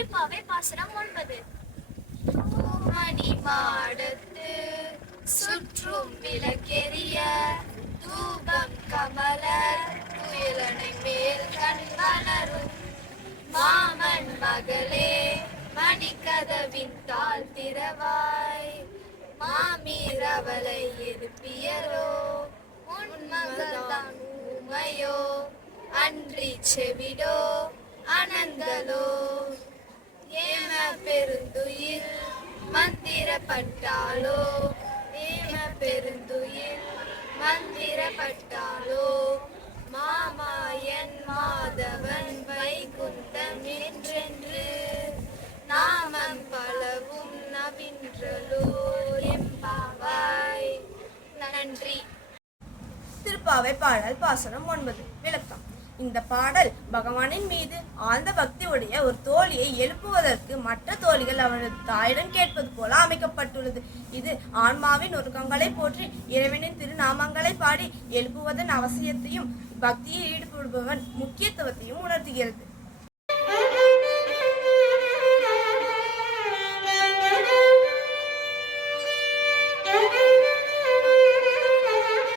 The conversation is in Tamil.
திருப்பாவை பாசுரம் ஒன்பது. மணி மாடத்து சுற்றும் விளக்கெரிய தூபம் கமல துயிலனை மேல் கண் மலரும். மாமன் மகளே மணிக்கதவின் தாழ் திறவாய். மாமீரவளை எழுப்பியரோ உன் மகள்தான் ஊமையோ. அன்றி செவிடோ அனந்தலோ. மந்திரப்பட்டாலோ ஏம பெருந்துயில் மந்திரப்பட்டாலோ? மாமாயன் மாதவன் வைகுந்தம் என்றென்று நாமம் பலவும் நவின்றலோ? எம்பாவாய் நன்றி. திருப்பாவை பாடல் பாசனம் ஒன்பது. விளக்கம். இந்த பாடல் பகவானின் மீது ஆழ்ந்த பக்தி உடைய ஒரு தோழியை எழுப்புவதற்கு மற்ற தோழிகள் அவரது தாயிடம் கேட்பது போல அமைக்கப்பட்டுள்ளது. இது ஆன்மாவின் ஒருக்கங்களை போற்றி இறைவனின் திருநாமங்களை பாடி எழுப்புவதன் அவசியத்தையும் பக்தியில் ஈடுபடுபவன் முக்கியத்துவத்தையும் உணர்த்துகிறது.